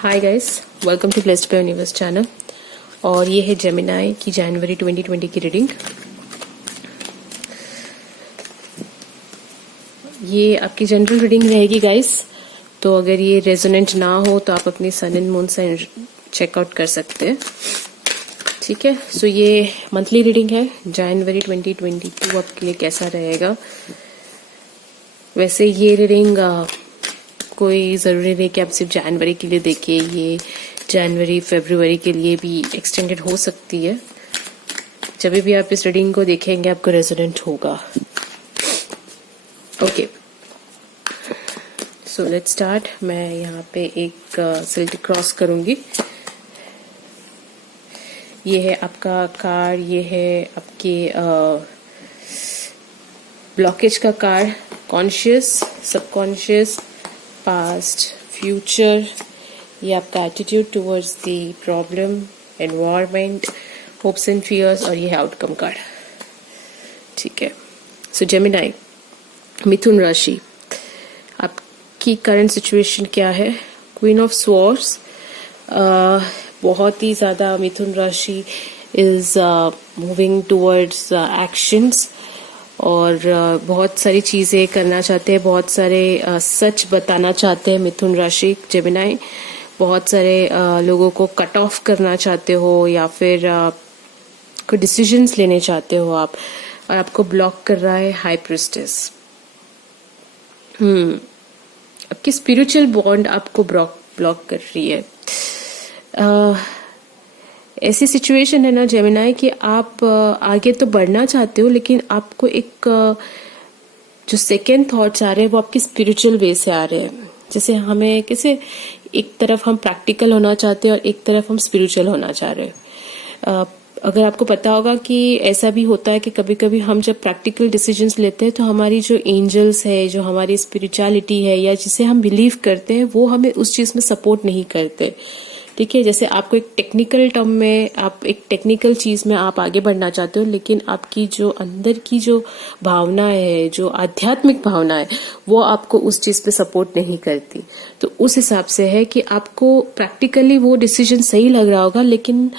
Hi guys, welcome to Blessed by Universe channel. और ये है जेमिनाई की जनवरी 2020 की रीडिंग। ये आपकी जनरल रीडिंग रहेगी गाइस, तो अगर ये रेजोनेंट ना हो तो आप अपनी सन एंड मून साइन चेकआउट कर सकते हैं। ठीक है, सो ये मंथली रीडिंग है। जनवरी 2022 आपके लिए कैसा रहेगा। वैसे ये रीडिंग कोई ज़रूरी नहीं कि आप सिर्फ जनवरी के लिए देखिए, ये जनवरी फरवरी के लिए भी एक्सटेंडेड हो सकती है। जब भी आप इस रीडिंग को देखेंगे आपको रेजोनेंट होगा। Okay, so let's start. मैं यहाँ पे एक सिल्क क्रॉस करूंगी। ये है आपका कार्ड, ये है आपके ब्लॉकेज का card. Conscious, subconscious, past, future, ये आपका attitude towards the problem, environment, hopes and fears, और ये है आउटकम कार्ड। ठीक है, सो जेमिनाई, मिथुन राशि, आपकी करंट सिचुएशन क्या है। क्वीन ऑफ स्वॉर्ड्स, बहुत ही ज्यादा मिथुन राशि इज मूविंग टुवर्ड्स एक्शंस और बहुत सारी चीजें करना चाहते हैं, बहुत सारे सच बताना चाहते हैं मिथुन राशि जेमिनाई। बहुत सारे लोगों को कट ऑफ करना चाहते हो या फिर कोई डिसीजंस लेने चाहते हो आप, और आपको ब्लॉक कर रहा है हाई प्रिस्टेस। आपकी स्पिरिचुअल बॉन्ड आपको ब्लॉक कर रही है। ऐसी सिचुएशन है ना जेमिनाई कि आप आगे तो बढ़ना चाहते हो, लेकिन आपको एक जो सेकेंड थॉट्स आ रहे हैं वो आपकी स्पिरिचुअल वे से आ रहे हैं। जैसे हमें कैसे एक तरफ हम प्रैक्टिकल होना चाहते हैं और एक तरफ हम स्पिरिचुअल होना चाह रहे हैं। अगर आपको पता होगा कि ऐसा भी होता है कि कभी कभी हम जब प्रैक्टिकल डिसीजंस लेते हैं तो हमारी जो एंजल्स है, जो हमारी स्पिरिचुअलिटी है या जिसे हम बिलीव करते हैं, वो हमें उस चीज में सपोर्ट नहीं करते। ठीक है, जैसे आपको एक टेक्निकल टर्म में, आप एक टेक्निकल चीज में आप आगे बढ़ना चाहते हो, लेकिन आपकी जो अंदर की जो भावना है, जो आध्यात्मिक भावना है, वो आपको उस चीज पे सपोर्ट नहीं करती। तो उस हिसाब से है कि आपको प्रैक्टिकली वो डिसीजन सही लग रहा होगा, लेकिन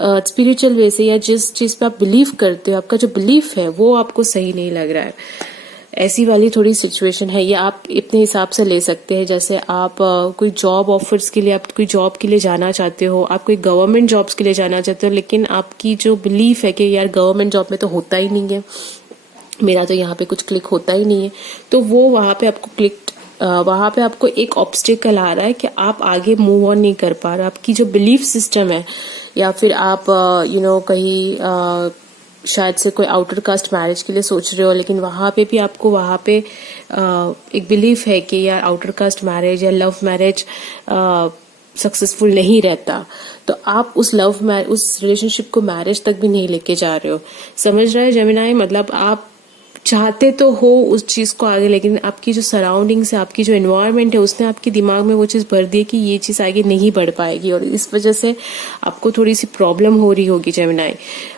स्पिरिचुअल वे से या जिस चीज पे आप बिलीव करते हो, आपका जो बिलीफ है वो आपको सही नहीं लग रहा है। ऐसी वाली थोड़ी सिचुएशन है। ये आप अपने हिसाब से ले सकते हैं। जैसे आप कोई जॉब ऑफर्स के लिए, आप कोई जॉब के लिए जाना चाहते हो, आप कोई गवर्नमेंट जॉब्स के लिए जाना चाहते हो, लेकिन आपकी जो बिलीफ है कि यार गवर्नमेंट जॉब में तो होता ही नहीं है, मेरा तो यहाँ पे कुछ क्लिक होता ही नहीं है, तो वो वहां पे आपको एक ऑब्स्टिकल आ रहा है कि आप आगे मूव ऑन नहीं कर पा रहे। आपकी जो बिलीफ सिस्टम है, या फिर आप कहीं शायद से कोई आउटर कास्ट मैरिज के लिए सोच रहे हो, लेकिन वहां पे भी आपको एक बिलीफ है कि यार आउटर कास्ट मैरिज या लव मैरिज सक्सेसफुल नहीं रहता, तो आप उस रिलेशनशिप को मैरिज तक भी नहीं लेके जा रहे हो। समझ रहे हैं जेमिनाई, मतलब आप चाहते तो हो उस चीज को आगे, लेकिन आपकी जो सराउंडिंग्स है, आपकी जो एनवायरनमेंट है, उसने आपके दिमाग में वो चीज भर दी कि ये चीज आगे नहीं बढ़ पाएगी, और इस वजह से आपको थोड़ी सी प्रॉब्लम हो रही होगी जेमिनाई।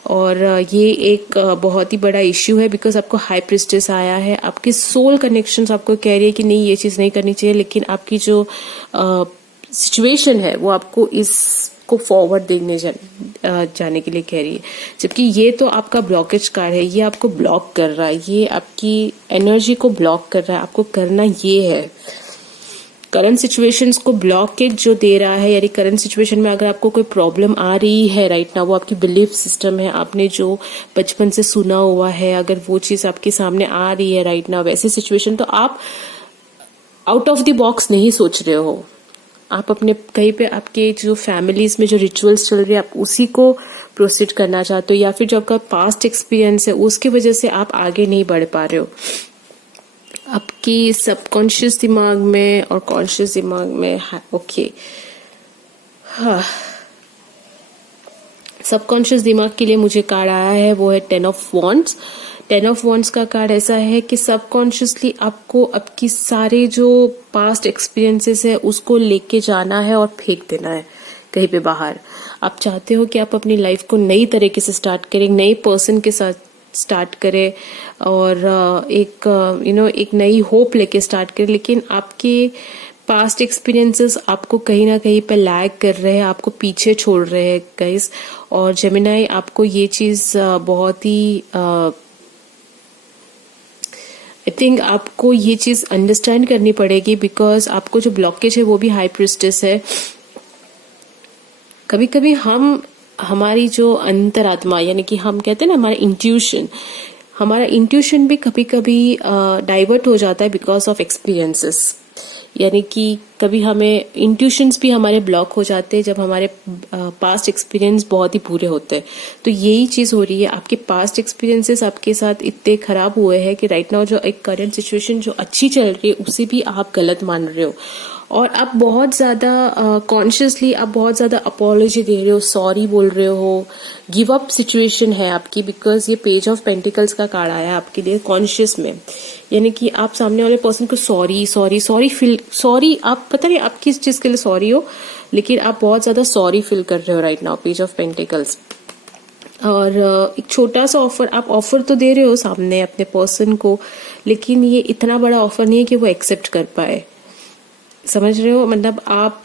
और ये एक बहुत ही बड़ा इश्यू है, बिकॉज आपको हाई प्रिस्टेस आया है। आपकी सोल कनेक्शंस आपको कह रही है कि नहीं, ये चीज नहीं करनी चाहिए, लेकिन आपकी जो सिचुएशन है वो आपको इसको फॉरवर्ड देखने जाने के लिए कह रही है। जबकि ये तो आपका ब्लॉकेज कार्ड है, ये आपको ब्लॉक कर रहा है, ये आपकी एनर्जी को ब्लॉक कर रहा है। आपको करना ये है, करंट सिचुएशंस को ब्लॉकेज जो दे रहा है, यानी करंट सिचुएशन में अगर आपको कोई प्रॉब्लम आ रही है राइट नाउ, वो आपकी बिलीफ सिस्टम है, आपने जो बचपन से सुना हुआ है, अगर वो चीज आपके सामने आ रही है राइट नाउ वैसे सिचुएशन, तो आप आउट ऑफ द बॉक्स नहीं सोच रहे हो। आप अपने कहीं पे आपके जो फैमिलीज में जो रिचुअल्स चल रहे हैं, आप उसी को प्रोसीड करना चाहते हो, या फिर जो आपका पास्ट एक्सपीरियंस है उसकी वजह से आप आगे नहीं बढ़ पा रहे हो। आपकी सबकॉन्शियस दिमाग में और कॉन्शियस दिमाग में ओके, हाँ, सबकॉन्शियस दिमाग के लिए मुझे कार्ड आया है, वो है 10 ऑफ वॉन्ड्स। 10 ऑफ वॉन्ड्स का कार्ड ऐसा है कि सबकॉन्शियसली आपको आपकी सारे जो पास्ट एक्सपीरियंसेस है उसको लेके जाना है और फेंक देना है कहीं पे बाहर। आप चाहते हो कि आप अपनी लाइफ को नई तरीके से स्टार्ट करें, नई पर्सन के साथ स्टार्ट करे और एक नई होप लेके स्टार्ट करे, लेकिन आपके पास्ट एक्सपीरियंसेस आपको कहीं ना कहीं पे लैग कर रहे हैं, आपको पीछे छोड़ रहे हैं गाइस। और जेमिनाई आपको ये चीज बहुत ही आई थिंक आपको ये चीज अंडरस्टैंड करनी पड़ेगी, बिकॉज आपको जो ब्लॉकेज है वो भी हाई प्रिस्टेस है। कभी कभी हमारी जो अंतरात्मा, यानी कि हम कहते हैं ना हमारा इंट्यूशन भी कभी कभी डाइवर्ट हो जाता है बिकॉज ऑफ एक्सपीरियंसेस। यानी कि कभी हमें इंट्यूशंस भी हमारे ब्लॉक हो जाते हैं जब हमारे पास्ट एक्सपीरियंस बहुत ही पूरे होते हैं। तो यही चीज हो रही है, आपके पास्ट एक्सपीरियंसेस आपके साथ इतने खराब हुए हैं कि राइट नाउ जो एक करंट सिचुएशन जो अच्छी चल रही है उसे भी आप गलत मान रहे हो। और आप बहुत ज्यादा कॉन्शियसली आप बहुत ज्यादा अपॉलॉजी दे रहे हो, सॉरी बोल रहे हो, गिव अप सिचुएशन है आपकी, बिकॉज ये पेज ऑफ पेंटिकल्स का कार्ड आया आपके लिए कॉन्शियस में। यानी कि आप सामने वाले पर्सन को सॉरी आप पता नहीं आप किस चीज के लिए सॉरी हो, लेकिन आप बहुत ज्यादा सॉरी फील कर रहे हो right now, page of pentacles. और एक छोटा सा आप ऑफर तो दे रहे हो सामने अपने पर्सन को, लेकिन ये इतना बड़ा ऑफर नहीं है कि वो एक्सेप्ट कर पाए। समझ रहे हो, मतलब आप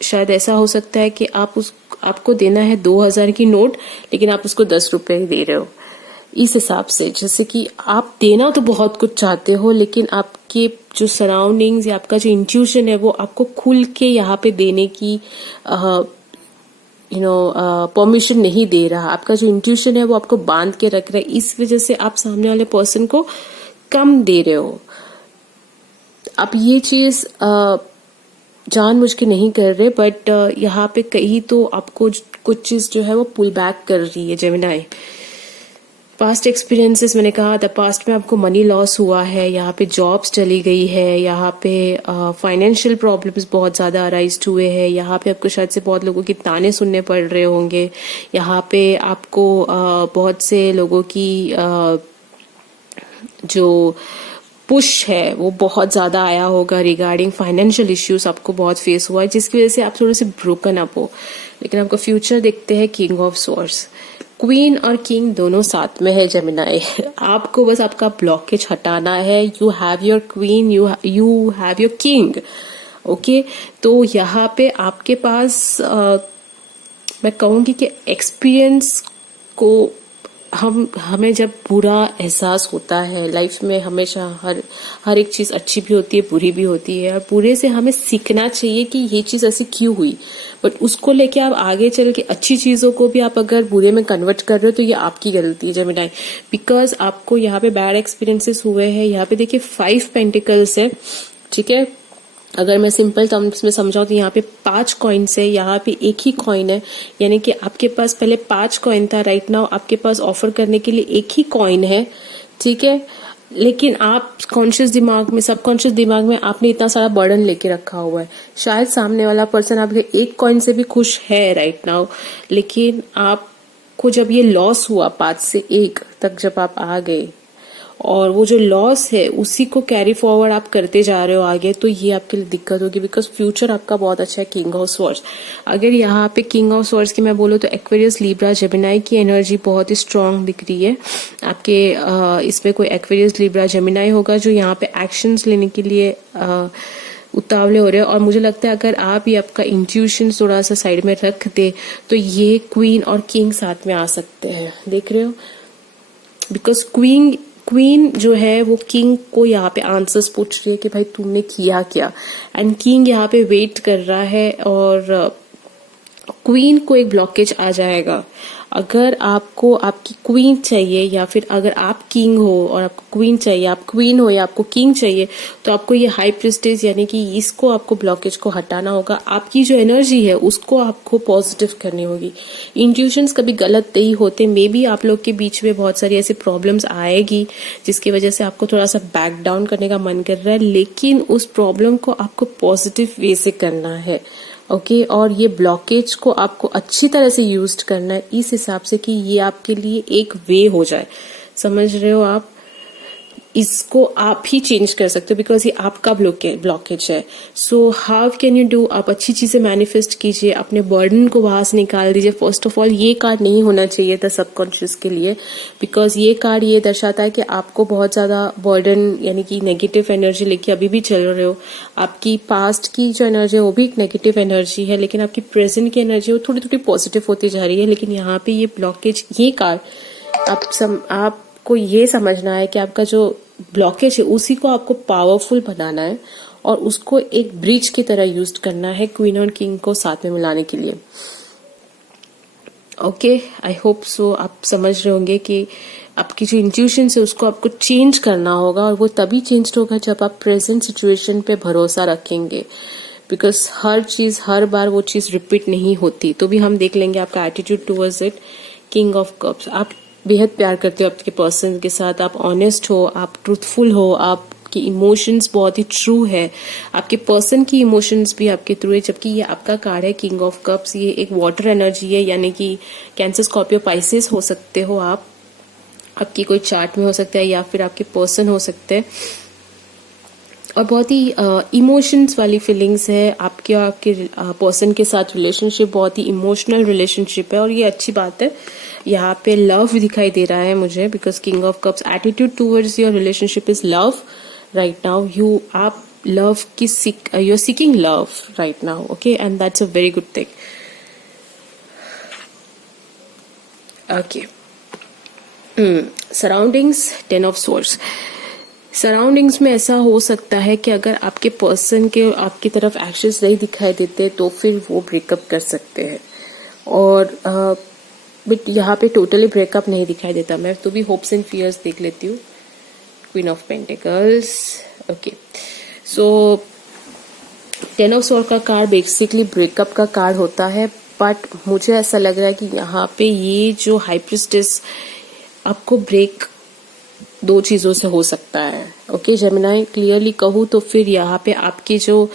शायद ऐसा हो सकता है कि आपको देना है 2000 की नोट, लेकिन आप उसको 10 रुपए दे रहे हो। इस हिसाब से जैसे कि आप देना तो बहुत कुछ चाहते हो, लेकिन आपके जो सराउंडिंग्स या आपका जो इंट्यूशन है वो आपको खुल के यहाँ पे देने की परमिशन नहीं दे रहा। आपका जो इंट्यूशन है वो आपको बांध के रख रहा है, इस वजह से आप सामने वाले पर्सन को कम दे रहे हो। आप ये चीज जानबूझ के नहीं कर रहे, बट यहाँ पे कहीं तो आपको कुछ चीज जो है वो पुल बैक कर रही है जेमिनाई। पास्ट एक्सपीरियंसेस मैंने कहा था, पास्ट में आपको मनी लॉस हुआ है, यहाँ पे जॉब्स चली गई है, यहाँ पे फाइनेंशियल प्रॉब्लम्स बहुत ज्यादा अराइज हुए हैं, यहाँ पे आपको शायद से बहुत लोगों की ताने सुनने पड़ रहे होंगे, यहाँ पे आपको बहुत से लोगों की जो पुश है वो बहुत ज्यादा आया होगा रिगार्डिंग फाइनेंशियल इश्यूज आपको बहुत फेस हुआ है, जिसकी वजह से आप थोड़े से ब्रोकन अप हो। लेकिन आपका फ्यूचर देखते हैं किंग ऑफ स्वॉर्ड्स, क्वीन और किंग दोनों साथ में है जेमिनाई। आपको बस आपका ब्लॉकेज हटाना है। You have your queen, you have your king. Okay, तो यहाँ पे आपके पास मैं कहूंगी कि एक्सपीरियंस को हमें जब बुरा एहसास होता है लाइफ में, हमेशा हर एक चीज अच्छी भी होती है बुरी भी होती है, और बुरे से हमें सीखना चाहिए कि ये चीज ऐसी क्यों हुई, बट उसको लेके आप आगे चल के अच्छी चीजों को भी आप अगर बुरे में कन्वर्ट कर रहे हो तो ये आपकी गलती है जेमिनाई, बिकॉज आपको यहाँ पे बैड एक्सपीरियंसेस हुए हैं। यहाँ पे देखिए 5 पेंटिकल्स है, ठीक है। अगर मैं सिंपल टर्म्स में समझाऊं तो यहाँ पे 5 कॉइन्स है, यहाँ पे एक ही कॉइन है, यानी कि आपके पास पहले 5 कॉइन था, राइट नाउ आपके पास ऑफर करने के लिए एक ही कॉइन है, ठीक है। लेकिन आप कॉन्शियस दिमाग में, सबकॉन्शियस दिमाग में आपने इतना सारा बर्डन लेके रखा हुआ है। शायद सामने वाला पर्सन आपके एक कॉइन से भी खुश है राइट नाउ, लेकिन आपको जब ये लॉस हुआ 5 से 1 तक जब आप आ गए, और वो जो लॉस है उसी को कैरी फॉरवर्ड आप करते जा रहे हो आगे, तो ये आपके लिए दिक्कत होगी, बिकॉज फ्यूचर आपका बहुत अच्छा है किंग ऑफ स्वॉर्ड्स। अगर यहाँ पे किंग ऑफ स्वॉर्ड्स की मैं बोलूँ तो एक्वेरियस, लिब्रा, जेमिनाई की एनर्जी बहुत ही स्ट्रांग दिख रही है आपके। इसमें कोई एक्वेरियस, लिब्रा, जेमिनाई होगा जो यहाँ पे एक्शंस लेने के लिए उतावले हो रहे हैं। और मुझे लगता है अगर आप ये आपका इंट्यूशन थोड़ा सा साइड में रख दे तो ये क्वीन और किंग साथ में आ सकते हैं, देख रहे हो, बिकॉज क्वीन जो है वो किंग को यहाँ पे आंसर्स पूछ रही है कि भाई तुमने किया क्या, एंड किंग यहाँ पे वेट कर रहा है, और क्वीन को एक ब्लॉकेज आ जाएगा। अगर आपको आपकी क्वीन चाहिए, या फिर अगर आप किंग हो और आपको क्वीन चाहिए, आप क्वीन हो या आपको किंग चाहिए, तो आपको ये हाई प्रिस्टेज यानी कि इसको आपको ब्लॉकेज को हटाना होगा। आपकी जो एनर्जी है उसको आपको पॉजिटिव करनी होगी। इंट्यूशंस कभी गलत नहीं होते, मे बी आप लोग के बीच में बहुत सारी ऐसी प्रॉब्लम्स आएगी जिसकी वजह से आपको थोड़ा सा बैक डाउन करने का मन कर रहा है, लेकिन उस प्रॉब्लम को आपको पॉजिटिव वे से करना है। ओके, और ये ब्लॉकेज को आपको अच्छी तरह से यूज करना है इस हिसाब से कि ये आपके लिए एक वे हो जाए, समझ रहे हो आप। इसको आप ही चेंज कर सकते हो बिकॉज ये आपका ब्लॉकेज है. So how can you do, आप अच्छी चीजें मैनिफेस्ट कीजिए, अपने बर्डन को वहां से निकाल दीजिए. फर्स्ट ऑफ ऑल ये कार्ड नहीं होना चाहिए था सबकॉन्शियस के लिए, बिकॉज ये कार्ड ये दर्शाता है कि आपको बहुत ज्यादा बर्डन यानी कि नेगेटिव एनर्जी लेके अभी भी चल रहे हो. आपकी पास्ट की जो एनर्जी है वो भी एक नेगेटिव एनर्जी है, लेकिन आपकी प्रेजेंट की एनर्जी वो थोड़ी थोड़ी पॉजिटिव होती जा रही है. लेकिन यहाँ पे ये ब्लॉकेज, ये कार्ड आपको ये समझना है कि आपका जो ब्लॉकेज है उसी को आपको पावरफुल बनाना है और उसको एक ब्रिज की तरह यूज करना है क्वीन और किंग को साथ में मिलाने के लिए. ओके, आई होप सो आप समझ रहे होंगे कि आपकी जो इंट्यूशन है उसको आपको चेंज करना होगा, और वो तभी चेंज होगा जब आप प्रेजेंट सिचुएशन पे भरोसा रखेंगे. बिकॉज हर चीज हर बार वो चीज रिपीट नहीं होती. तो भी हम देख लेंगे आपका attitude towards it. King of cups, आप बेहद प्यार करते हो आपके पर्सन के साथ, आप ऑनेस्ट हो, आप ट्रूथफुल हो, आपकी इमोशंस बहुत ही ट्रू है, आपके पर्सन की इमोशंस भी आपके थ्रू है. जबकि ये आपका कार्ड है किंग ऑफ कप्स, ये एक वाटर एनर्जी है, यानी कि कैंसर, स्कॉर्पियो, पाइसेस हो सकते हो आप, आपकी कोई चार्ट में हो सकता है या फिर आपके पर्सन हो सकते हैं. और बहुत ही इमोशंस वाली फीलिंग्स है आपके और आपके पर्सन के साथ. रिलेशनशिप बहुत ही इमोशनल रिलेशनशिप है और ये अच्छी बात है. यहाँ पे लव दिखाई दे रहा है मुझे, because king of cups, attitude towards your relationship is love right now. आप लव की you are seeking love right now. Okay, and that's a very good thing. Okay, surroundings, 10 of swords. Surroundings में ऐसा हो सकता है कि अगर आपके पर्सन के आपकी तरफ एक्शंस नहीं दिखाई देते तो फिर वो ब्रेकअप कर सकते हैं. और बट यहाँ पे टोटली ब्रेकअप नहीं दिखाई देता. मैं तो भी होप्स एंड फियर्स देख लेती हूँ. Queen of pentacles. Okay, so 10 of sword का कार्ड बेसिकली ब्रेकअप का कार्ड होता है. बट मुझे ऐसा लग रहा है कि यहाँ पे ये जो हाई प्रिस्टेस, आपको ब्रेक दो चीजों से हो सकता है. ओके जेमिनाई, क्लियरली कहूँ तो फिर यहाँ पे आपके जो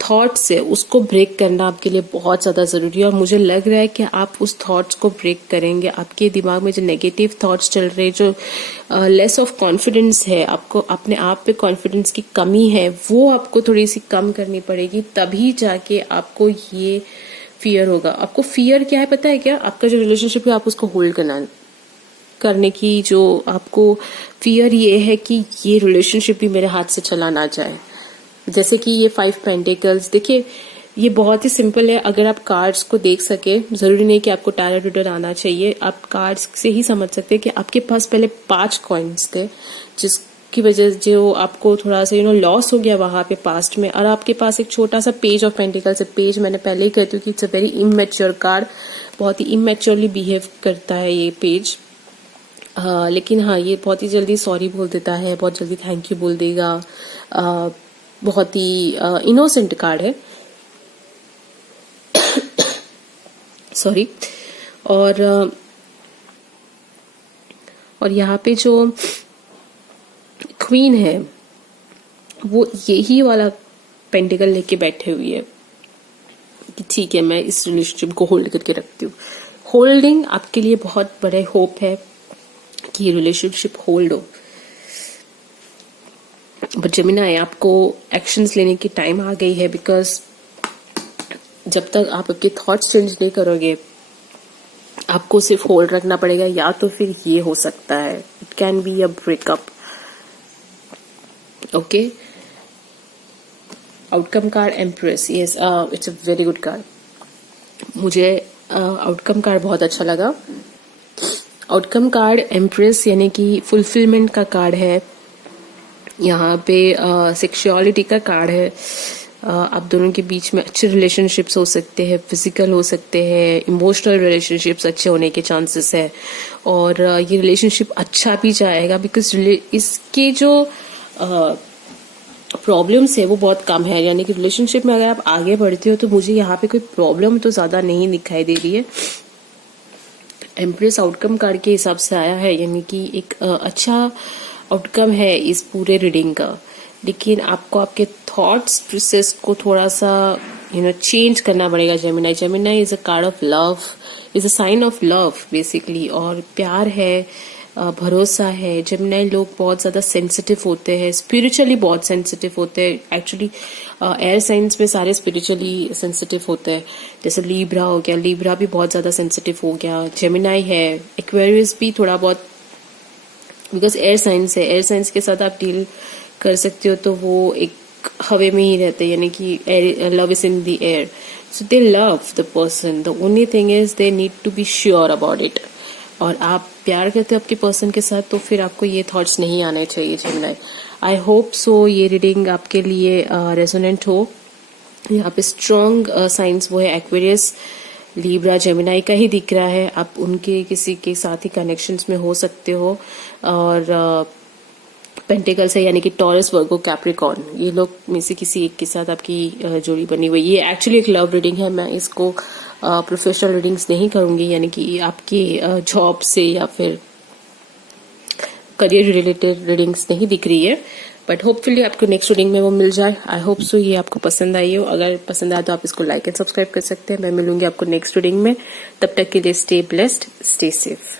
थॉट्स है उसको ब्रेक करना आपके लिए बहुत ज्यादा जरूरी है. और मुझे लग रहा है कि आप उस थॉट्स को ब्रेक करेंगे. आपके दिमाग में जो नेगेटिव थॉट्स चल रहे, जो लेस ऑफ कॉन्फिडेंस है, आपको अपने आप पे कॉन्फिडेंस की कमी है, वो आपको थोड़ी सी कम करनी पड़ेगी. तभी जाके आपको ये फियर होगा. आपको फियर क्या है पता है क्या? आपका जो रिलेशनशिप है आप उसको होल्ड करने की जो आपको फियर ये है कि ये रिलेशनशिप भी मेरे हाथ से चला ना जाए. जैसे कि ये 5 पेंटिकल्स, देखिए ये बहुत ही सिंपल है. अगर आप कार्ड्स को देख सके, जरूरी नहीं कि आपको टैरो रीडर आना चाहिए, आप कार्ड्स से ही समझ सकते हैं कि आपके पास पहले 5 कॉइन्स थे, जिसकी वजह जो आपको थोड़ा सा लॉस हो गया वहां पे पास्ट में. और आपके पास एक छोटा सा पेज ऑफ पेंटिकल्स है. पेज मैंने पहले ही कहती हूँ कि it's a very immature card, बहुत ही इमेच्योरली बिहेव करता है ये पेज. लेकिन हाँ, ये बहुत ही जल्दी सॉरी बोल देता है, बहुत जल्दी थैंक यू बोल देगा. बहुत ही इनोसेंट कार्ड है. सॉरी. और यहाँ पे जो क्वीन है वो यही वाला पेंटिकल लेके बैठे हुई है कि ठीक है, मैं इस रिलेशनशिप को होल्ड करके रखती हूँ. होल्डिंग आपके लिए बहुत बड़े होप है कि ये रिलेशनशिप होल्ड हो. बट जेमिनाई, आपको एक्शंस लेने की टाइम आ गई है. बिकॉज जब तक आप आपके थॉट्स चेंज नहीं करोगे, आपको सिर्फ होल्ड रखना पड़ेगा. या तो फिर ये हो सकता है, it can be a breakup. Okay, outcome card empress. Yes, it's a very good card. मुझे आउटकम कार्ड बहुत अच्छा लगा. आउटकम कार्ड एम्प्रेस यानी कि फुलफिलमेंट का कार्ड है. यहाँ पे सेक्सुअलिटी का कार्ड है. आप दोनों के बीच में अच्छे रिलेशनशिप्स हो सकते हैं, फिजिकल हो सकते हैं, इमोशनल रिलेशनशिप्स अच्छे होने के चांसेस है. और ये रिलेशनशिप अच्छा भी जाएगा बिकॉज इसके जो प्रॉब्लम्स है वो बहुत कम है. यानी कि रिलेशनशिप में अगर आप आगे बढ़ते हो तो मुझे यहाँ पे कोई प्रॉब्लम तो ज्यादा नहीं दिखाई दे रही है. एम्प्रेस आउटकम कार्ड के हिसाब से आया है, यानी कि एक अच्छा आउटकम है इस पूरे रीडिंग का. लेकिन आपको आपके थॉट्स प्रोसेस को थोड़ा सा चेंज करना पड़ेगा. Gemini is a card of love, is a sign of love basically. और प्यार है, भरोसा है। जेमिनाई लोग बहुत ज्यादा सेंसिटिव होते हैं, स्पिरिचुअली बहुत सेंसिटिव होते हैं। एक्चुअली एयर साइंस में सारे स्पिरिचुअली सेंसिटिव होते हैं। जैसे लीब्रा हो गया, लीब्रा भी बहुत ज्यादा सेंसिटिव हो गया। जेमिनाई है, एक्वेरियस भी थोड़ा बहुत, बिकॉज एयर साइंस है, एयर साइंस के साथ आप डील कर सकते हो, तो वो एक हवे में ही रहते हैं, यानी कि love is in the air, so they love the person, the only thing is they need to be sure about it. और आप प्यार करते हो आपके पर्सन के साथ, तो फिर आपको ये थॉट्स नहीं आने चाहिए जेमिनाई। आई होप सो ये रीडिंग आपके लिए रेजोनेंट हो। यहाँ पे स्ट्रॉन्ग साइंस वो है एक्वेरियस, लीब्रा, जेमिनाई का ही दिख रहा है। आप उनके किसी के साथ ही कनेक्शंस में हो सकते हो। और पेंटिकल्स है, यानी कि टॉरस, वर्गो, कैप्रिकॉर्न, ये लोग में से किसी एक के साथ आपकी जोड़ी बनी हुई। ये एक्चुअली एक लव रीडिंग है। मैं इसको प्रोफेशनल रीडिंग्स नहीं करूंगी, यानी कि आपके जॉब से या फिर करियर रिलेटेड रीडिंग्स नहीं दिख रही है, बट होपफुली आपको नेक्स्ट रीडिंग में वो मिल जाए। आई होप सो ये आपको पसंद आई हो। अगर पसंद आए तो आप इसको लाइक एंड सब्सक्राइब कर सकते हैं। मैं मिलूंगी आपको नेक्स्ट रीडिंग में। तब तक के लिए स्टे ब्लेस्ड, स्टे सेफ।